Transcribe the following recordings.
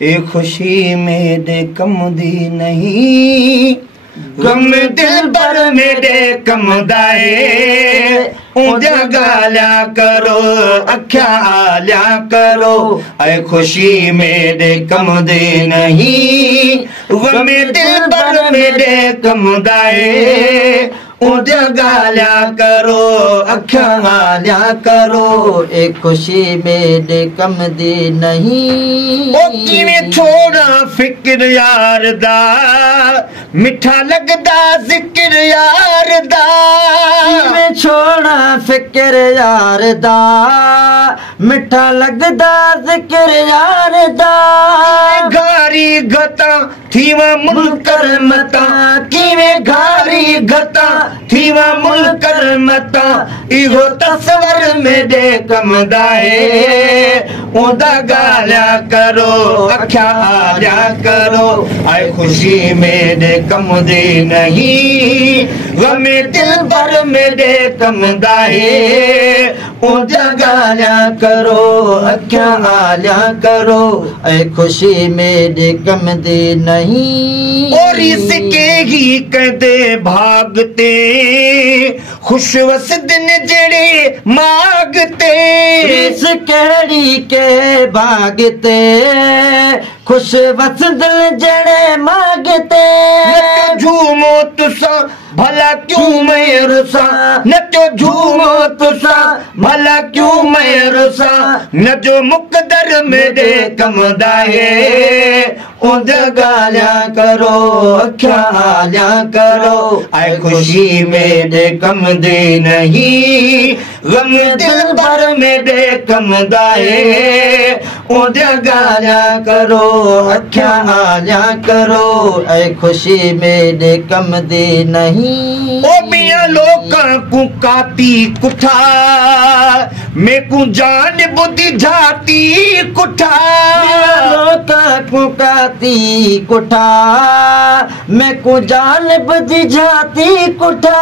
ए खुशी मेरे कम दी नहीं, गम दिल पर मेरे कम दाए। ऊंजा गाल्या करो अख्या आल्या करो, ऐ खुशी मेरे कम दे नहीं, गम दिल पर मेरे कम दाए। ऊंजा गाल्या करो अख्या आल्या करो, ए खुशी मेरे कम दी नहीं। ओ किवें छोड़ा फिक्र यार दा, मिठा लगदा जिक्र यार दा। किवें छोड़ा फिक्र यार दा, मिठा लगदा जिक्र यार दा। घारी गता थीवा मुनकर मता, किवें घारी गता थीवा मुनकर मता। इहो तस्वर मेरे कम दाए। ऊंदा गाल्या करो अख्या आल्या करो, आए खुशी मेरे कम दे नहीं, गमे दिल पर मेरे कम दाए। ऊंजा गाल्या करो अख्या आल्या करो, ऐ खुशी मेरे कम दे नहीं। और इसके ही कदे भागते, खुश वस दिन जड़े मागते। इस केड़ी के भागते, खुश वस दिल जड़े मांगते। नचो झूमो तुसा भला क्यों मैं रुसा, नचो झूमो तुसा भला क्यों मैं रुसा। नचो मुकदर मेरे कम दाए। ऊंजा गाल्या करो अख्या आल्या करो, आए खुशी मेरे कम दे नहीं, गम दिल पर मेरे कम दाए। ऊंजा गाल्या करो अख्या आल्या करो, ऐ खुशी मेरे कम दे नहीं। ओ मियां लोकां को काती कुठा, मैं को जान बुद्धि जाती कुठा। लोकां को काती कुठा, मैं को जान बुद्धि जाती कुठा।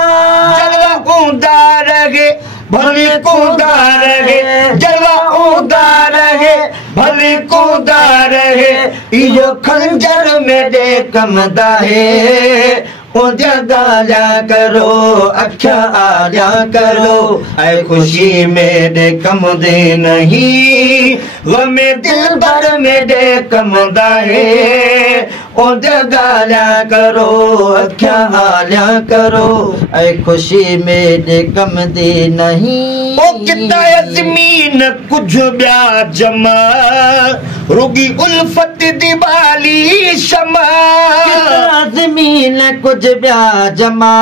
जलवा ऊंदा रहे भले कूदा रहे, जलवा ऊंदा रहे भले कूदा रहे। इहो खंजर मेरे कम दाए। ऊंजा गाल्या करो अख्या आल्या करो, ऐ खुशी मेरे कम दे नहीं, गमे दिल भर मेरे कम दाए। ऊंजा गाल्या करो अख्या आल्या करो, ऐ खुशी मेरे कम दे नहीं। ओ किता ज़मीन कुछ ब्या जमा, रुगी उल्फत दिवाली शमा। किता ज़मीन कुछ ब्या जमा,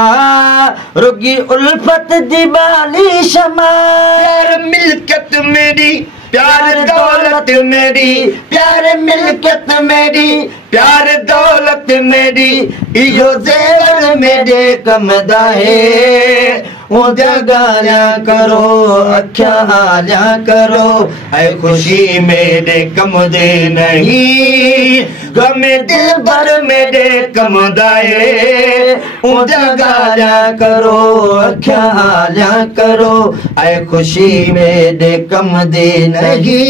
रुगी उल्फत दिवाली शमा। प्यार मिल्कत मेरी प्यार दौलत मेरी, प्यार मिल्कत मेरी प्यार दौलत मेरी। इहो ज़ेवर मेरे कम दाए। ऊंजा गाल्या करो अख्या आल्या करो, ऐ खुशी मेरे कम दे नहीं, गमे दिल भर मेरे कम दाए। ऊंजा गाल्या करो अख्या आल्या करो, ऐ खुशी मेरे कम दे नहीं।